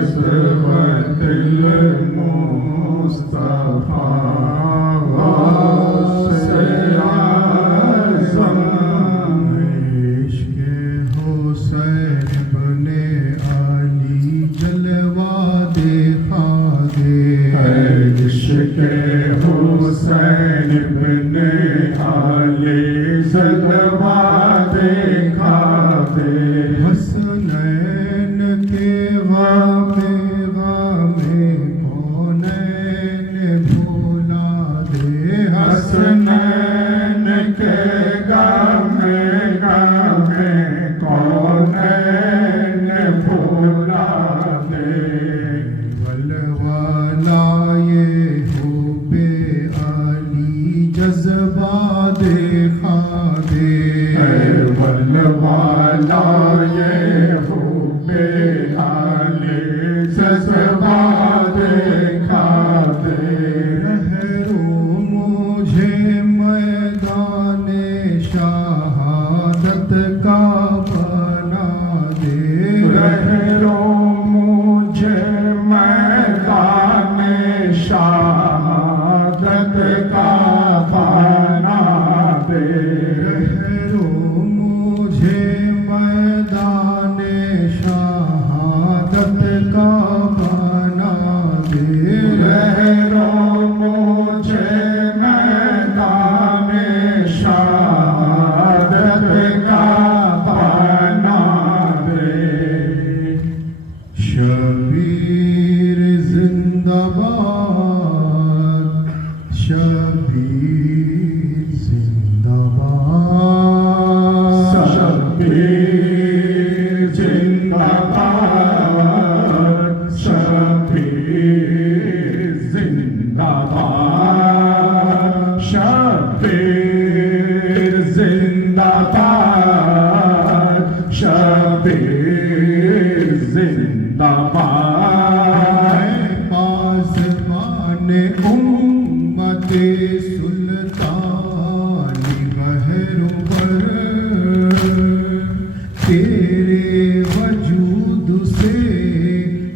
किस्मतिल मुस्तफा गौसे आज़म इश्क़े हुसैन बने अली जलवा देखा दे इश्क़े हुसैन बिने आले जलवा देखा दे हसनैन के गामे कौनैन भुला दे हसनैन के गामे कौनैन भुला दे वलवाला ये हुब्बे अली जज्बा देखा दे वलवाला ये हुब्बे आले जज्बा देखा दे रहरो मुझे मैदाने शहादत का बना दे रहरो मुझे मैदान शहादत का बना दे रहरो मुझे मैदाने शहादत का बना दे रहरो मुझे मैदान शहादत का बना दे शबीर जिंदाबाद शबीर जिंदाबाद शबीर जिंदाबाद शबीर जिंदाबाद शबीर जिंदाबाद शबीर जिंदाबाद पासबाने उम्मते सुल्तानी रहनुबर तेरे वजूद से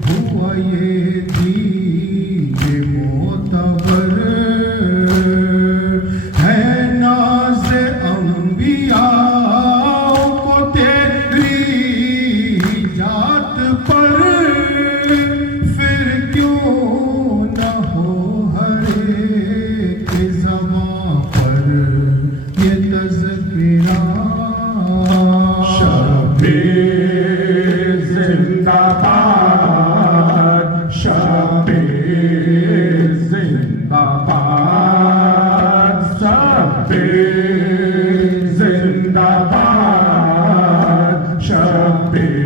हुआ ये दीन मोतबर है नाज़ अंबिया को तेरी जात पर फिर क्यों न हो हर एक ज़बां पर ये तज़किरा शबीर जिंदाबाद शबीर जिंदाबाद शबीर जिंदाबाद शबीर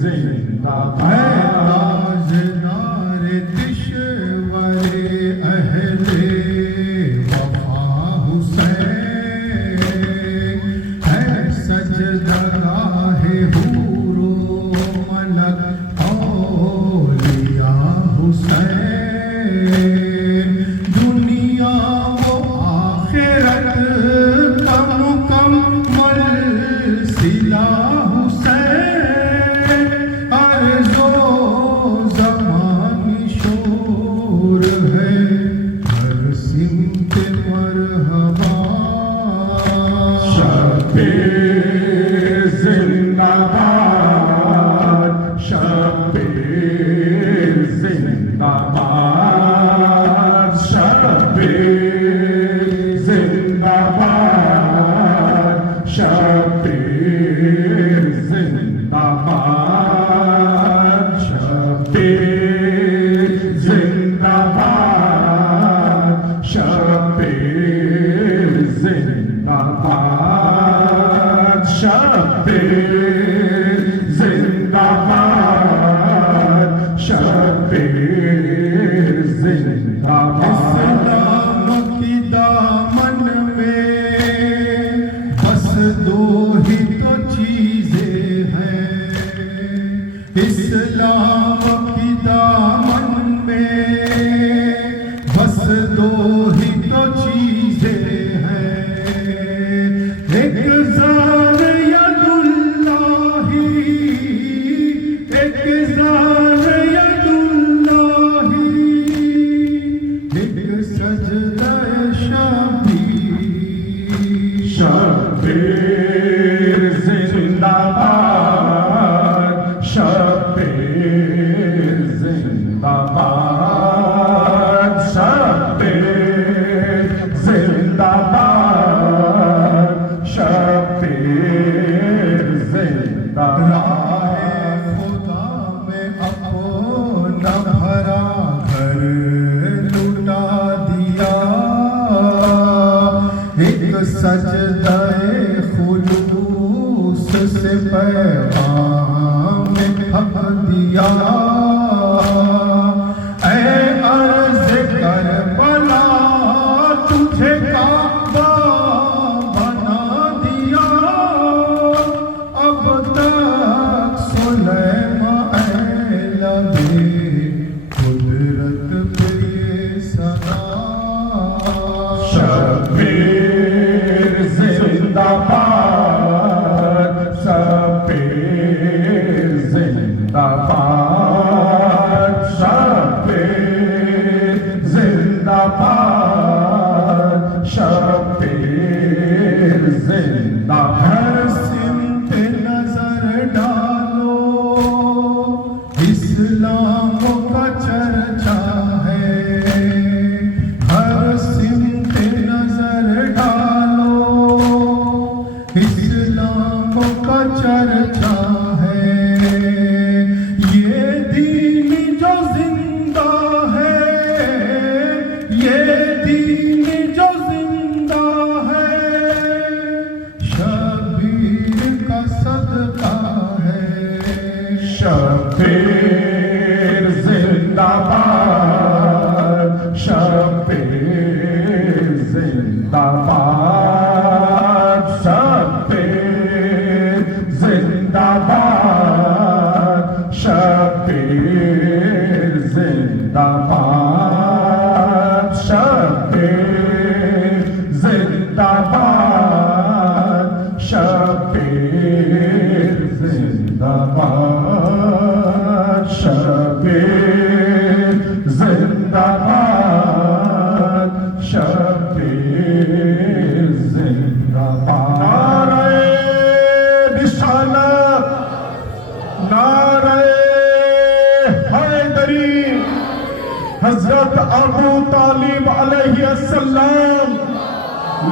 जिंदाबाद ताजदार दिशवरे अहले वफा हुसैन है सजदगाहे हूरो मलक औलिया हुसैन दुनिया वो आखिरत का मुकम्मल सिला हुसैन अर्ज़ो ज़मानी शोर है हर सिमत मरहबा शबीर जिंदाबाद शबीर जिंदाबाद शबीर जिंदाबाद शबीर जिंदाबाद शबीर जिंदाबाद शबीर जिंदाबाद शबीर जिंदाबाद शबीर जिंदाबाद इस्लाम की दामन में बस दो ही तो चीजें हैं इस्लाम की दामन में बस दो ही तो चीजें हैं एक ज़ार यदुल्लाही एक ज़ार सजदाए खुलूस से पैगाम हक दिया। ऐ अर्ज़ करबला तुझे काबा बना दिया। अब तक सुलैमान लबे कुदरत पे सदा। शब्बीर जिंदाबाद, शब्बीर जिंदाबाद, शब्बीर जिंदाबाद, शब्बीर जिंदाबाद। हर सिमत नजर डालो इस्लाम का चर्चा है। हर सिमत नजर डालो इस्लाम का चर्चा है। ये दीन जो जिंदा है, ये दीन जो जिंदा है, शबीर का सदका है। शब्बीर जिंदाबाद, शब्बीर जिंदाबाद, शब्बीर जिंदाबाद, शब्बीर जिंदाबाद, शब्बीर जिंदाबाद, शब्बीर जिंदाबाद, शब्बीर जिंदाबाद, शब्बीर जिंदाबाद। नारे रिसालत, नारे हैदरी, हजरत अबू तालिब अलैहिस्सलाम,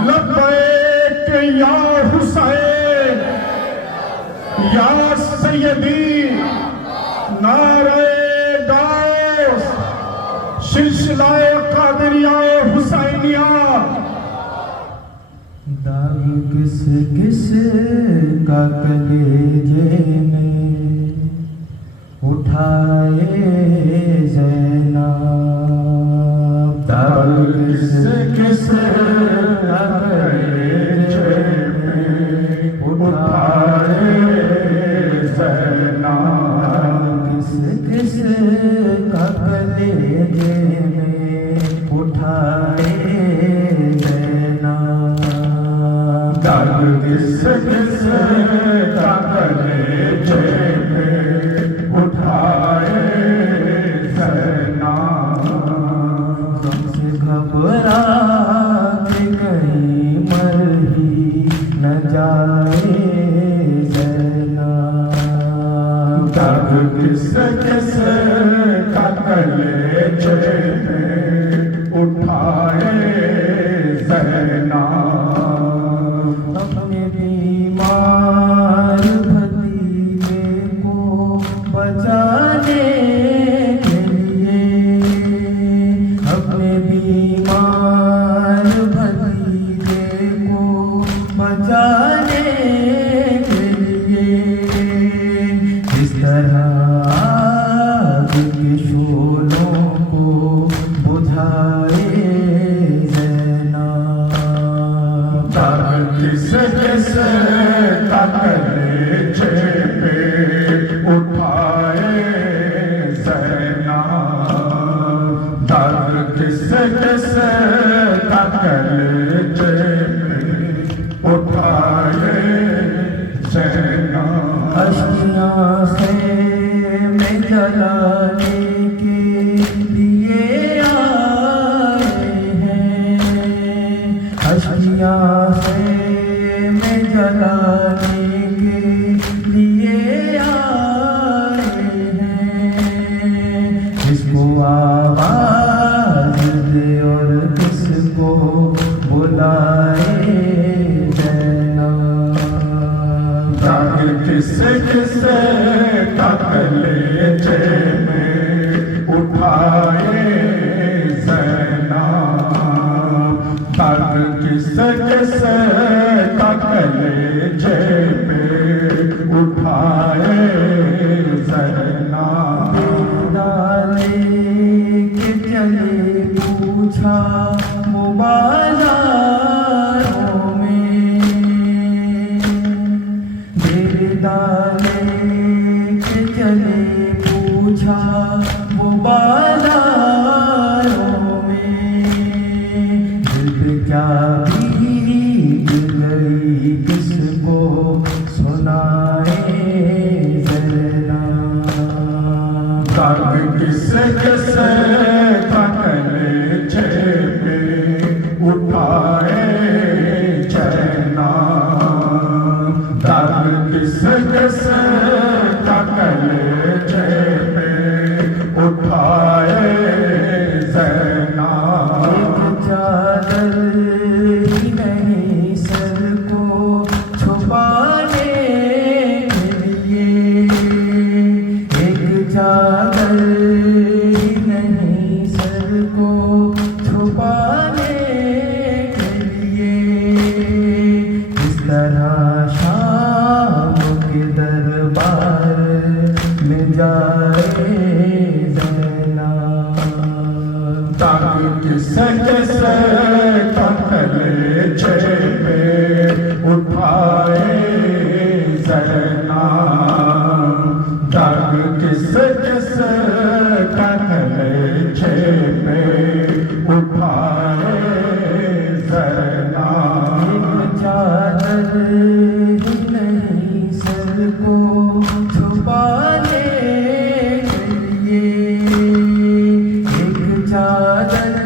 लब्बैक या हुसैन या सैयदी। नारे गाउस, सिलसिलाए कादरिया हुसैनिया। दाग किस किस का कलेजे में उठाए ज़ैनब। दाग किस किस का कलेजे में उठाए ज़ैनब। किस किस का कलेजे में उठाए ज़ैनब। दर्द किस किस का कलेजे में उठाए ज़ैनब। तुमसे घबरा के कहीं मर ही न जाए ज़ैनब। दर्द किस किस का कलेजे में उठाए ज़ैनब। अपने बीमार भतीजे को बचाने के लिए, अपने बीमार भतीजे को बचाने के लिए इस तरह आग के शोलों को बुझाए ज़ैनब। दर्द किस किस का कलेजे पे उठाए ज़ैनब। दर्द किस किस का कलेजे पे उठाए ज़ैनब। अश्कियाँ खेमे जलाने के लिए आए हैं। अश्कियाँ खेमे जलाने के लिए आए हैं। किसको आवाज़ दे और किसको बुलाए ज़ैनब। दर्द किस किस का कलेजे में उठाए ज़ैना डाले के चले पूछा वो बाजारों में, दिल डाले के चले पूछा वो बाजारों में, दिल क्या बीत गई किसको सुनाए ज़ैना। दर्द किस किस कलेजे पे उठाए ज़ैना, दर्द किस किस कलेजे पे उठाए ज़ैना। एक चादर ही नहीं सर को छुपाने के लिए, एक चादर ही नहीं सर को छुपाने के लिए, इस तरह शाम के दरबार में जाए ज़ैना। दर्द किस किस कलेजे पे उठाए ज़ैना, दर्द किस किस कलेजे पे उठाए ज़ैना। एक चादर ही नहीं सर को छुपाने के लिए, एक चादर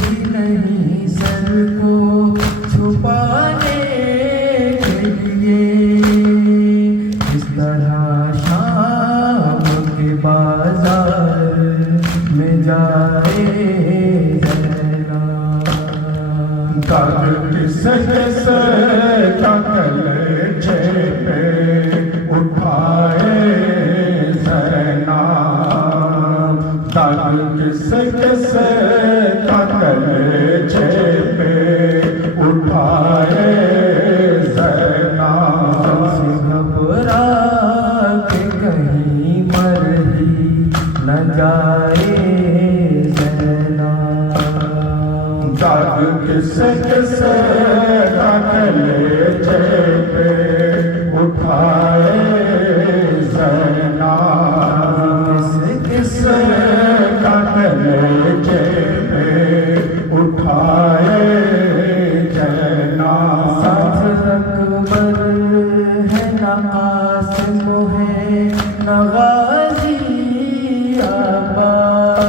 ही नहीं सर को छुपाने के लिए, इस तरह शाम के बाजार में जाए ज़ैना। दर्द किस किस कलेजे पे उठाए ज़ैना, दर्द किस किस कलेजे पे उठाए ज़ैना। से घबरा के कहीं मर ही न जाए ज़ैना। दर्द किस किस कलेजे पे उठाए ज़ैना, किस कलेजे पे उठाए ज़ैना। साथ अकबर है न आसिम है न गाज़ी आबाद,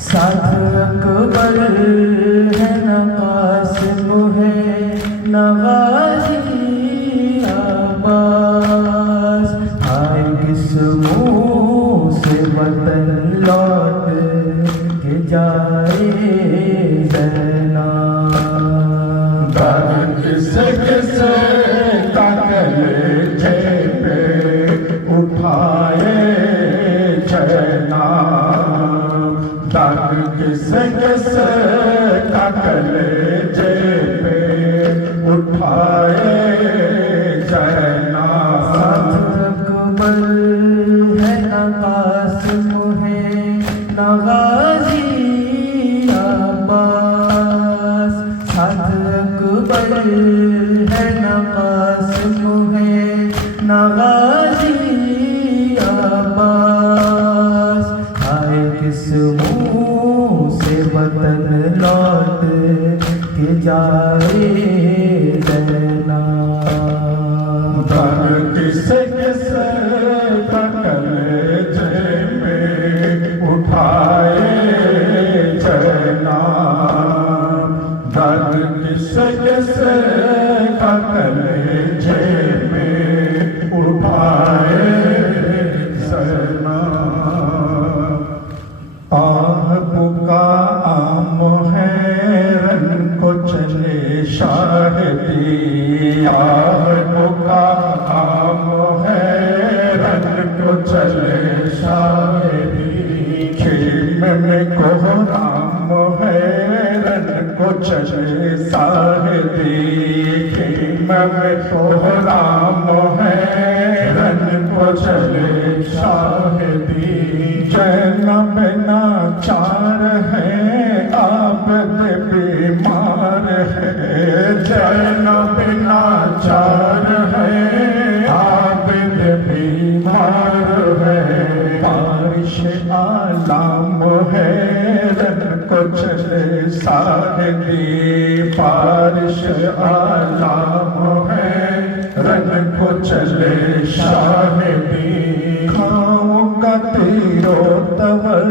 साथ अकबर है न आसिम है न गाज़ी आबाद, आए किस मुँह से वतन लौट के जाए ज़ैना। दर्द किस किस कलेजे पे उठाए ज़ैना, दर्द किस किस कलेजे पे उठाए ज़ैना। साथ अकबर है न कासिम है न गाज़ी आबाद, साथ अकबर है न कासिम है न गाज़ी आबाद, आए किस मुँह से वतन लौट के जाए ज़ैना। दर्द किस किस कलेजे पे उठाए ज़ैना, दर्द किस किस कलेजे पे उठाए ज़ैना। आह बुका आम है रन को चले शाहिदी, आह बुका आम है रन को चले शाहिदी, खेमे में कोहराम है रन को चले शाहिदी, खेमे में कोहराम है रन को चले शाहिदी जैनब नाचार है आबद बीमार है जैनब नाचार है आबद बीमार है बारिश आलाम है रन को चले शाहिदी बारिश आलाम है रन को चले शाहिदी खाऊंगा तेरो तवर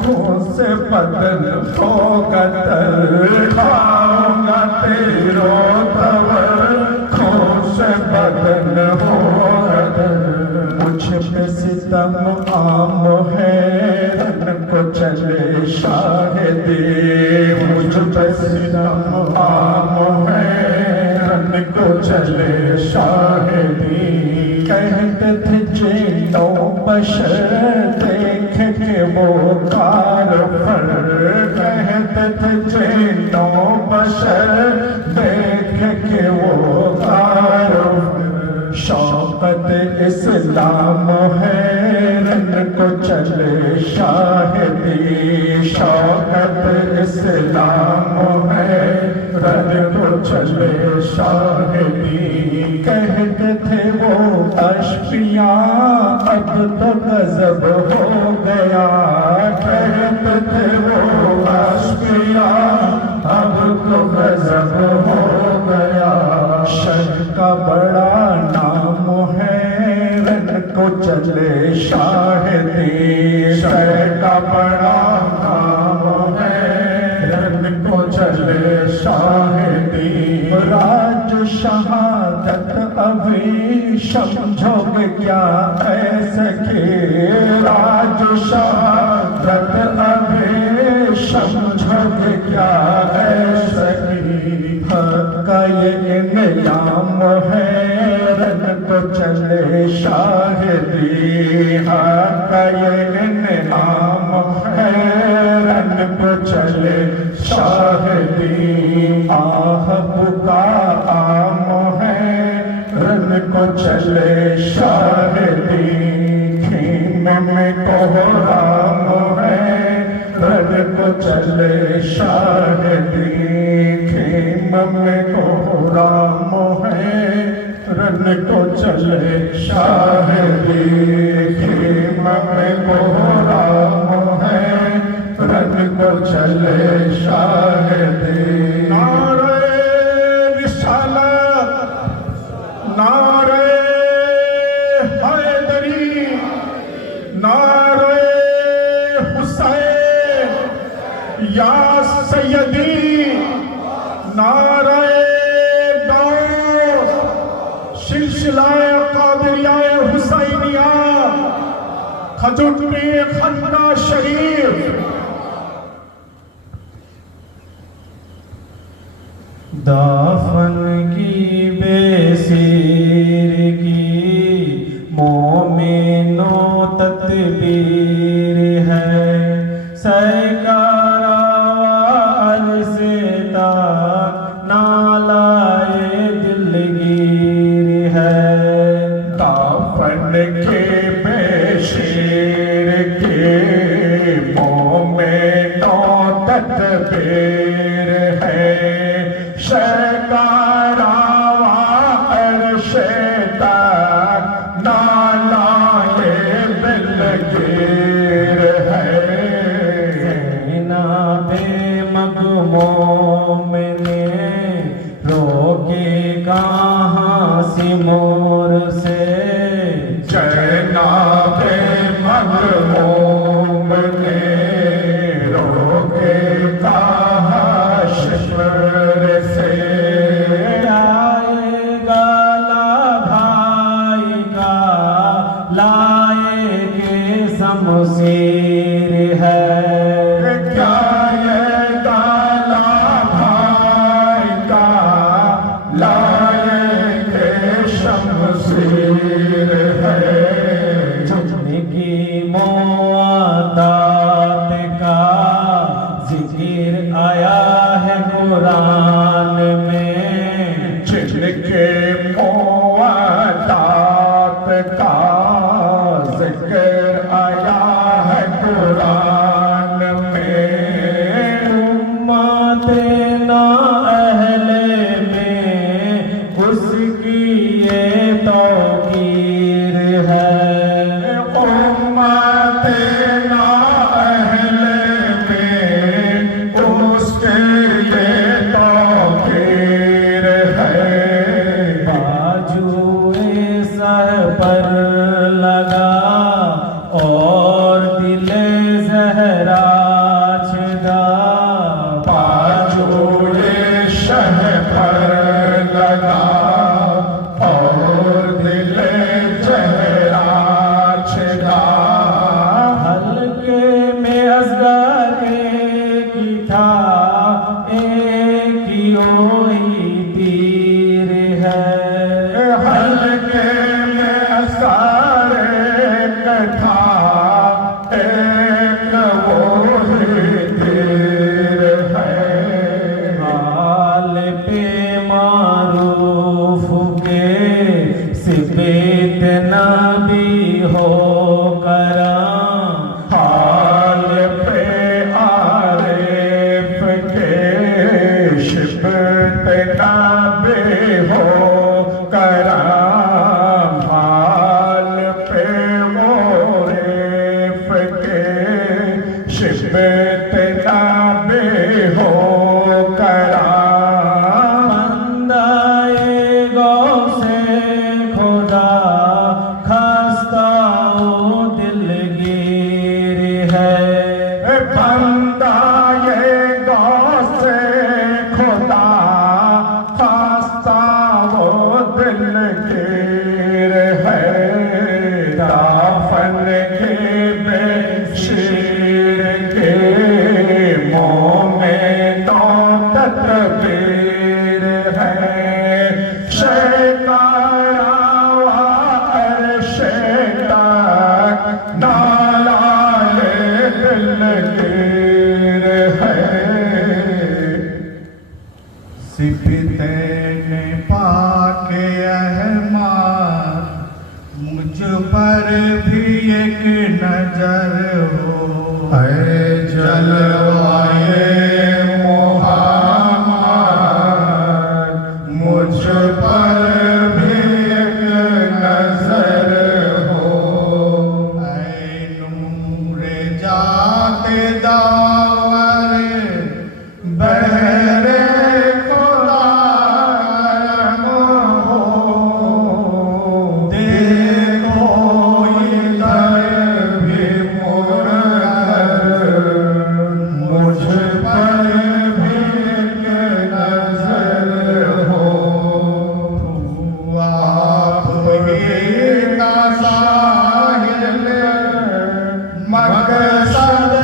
खून से बदन होगा तर खाऊंगा तेरो तवर खून से बदन होगा तर मुझ पे सितम आम है रन को चले शाहिदी मुझ पे सितम आम है रन को चले शाहिदी कहते थे जिनो बशर देख के वो कारफर कहते थे जिनो बशर देख के वो कारफर शौकत इस्लाम है रन को चले शाहिदी शौकत इस्लाम है रन को चले शाहिदी कहते थे वो अशफिया अब तो गजब हो गया कहते थे वो अशफिया अब तो गजब हो गया शर का बड़ा नाम है रन को चले शाहिदी शर का बड़ा नाम है रन को चले शाहिदी राज शहादत अभी समझोगे क्या ऐसे के राज शहादत अभी समझोगे क्या ऐसे का ये इनाम है रन को चले शाहिदी का ये इनाम है रन को चले शाहिदी आह बुका आम है रन को चले शाहिदी खेम में कोहराम है रन को चले शाहिदी खेम में कोहराम है रन को चले शाहिदी खेम में कोहराम है रन को चले शाहिदी नारे रिसालत नारे हैदरी नारे हुसैन या सैयदी नारे गौस सिलसिलाए कादरियाए हुसैनिया खजुट्टी खन्ना शरीफ दाफन की बेसीर की मोमिनो तदबीर है सैकारा से तक नालाए दिलगीर है दाफन के बेशीर के मोमिनो तदबीर है शैकारा अर्शे तक नालाए दिलगीर है जनाबे मगमूम ने रोके कहाँ सिमोर से जनाबे मगमूम ने रोके कहा शिमर से आएगा ला भाई का लाए के शमशीर है क्या ये गाला भाई का लाए के शमशीर है जिंदगी मोआदात का जिक्र आया है कुरान में जिनके पर लगा और दिले जहरा छदा बाजूए शह पर लगा और दिले जहरा छिदा हल्के में असगर की था एक ही ओही तीर है हल्के में असारे कथा एक वो ही तीर है हाल पे मारूफ के सिबत नबी हो करा हाल पे आरिफ के शिबत नाबे हो कराम हाल पे मोरिफ के शिबत नाबे हो कराम बंदाए गौ से खुदा खस्ता दिलगीर है बंदा ये गौ से खुदा खास्ता वो दिलगीर है दाफन के बेशीर के मुँह में तो तदबीर है शैताना अर्शे तक नालाए दिलगीर है सिफतें पाक अहमद मुझ पर भी एक नजर हो ऐ जलवाए मोहम्मद मुझ पर भी एक नजर हो ऐ नूरे जाते दावर बहरे खुदा हो देखो इधर भी मुनकर मुझ पर भी एक नजर हो आप ही का साहिल मकसद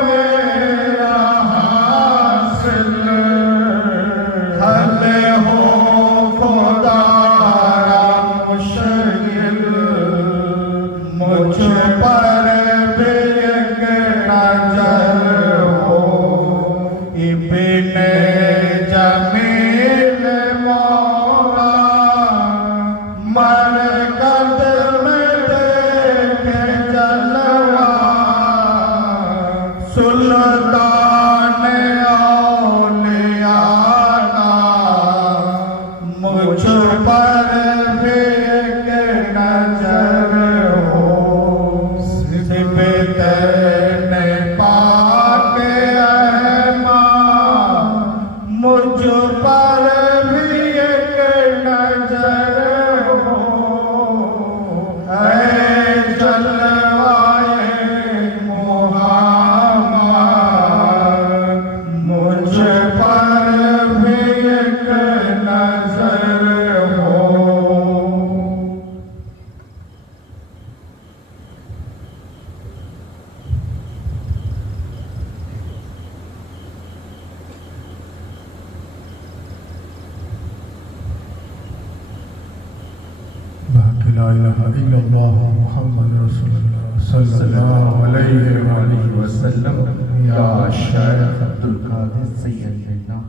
मेरा हासिल हल हो खुदा मुश्किल मुझ पर भी एक नजर हो इब्ने जमील मौला मरकत में देखे जलवा सुल्तान औलिया मुझ पर भी एक नजर हो सिबत ने पाक अहमद मुझ पर भी एक नजर हो ऐ जलवाए मोहम्मद मुझ पर भी एक नजर हो ला इलाहा इल्लल्लाह मुहम्मद रसूलुल्लाह सल्लल्लाहु अलैहि वसल्लम या शेख अब्दुल कादिर सैयद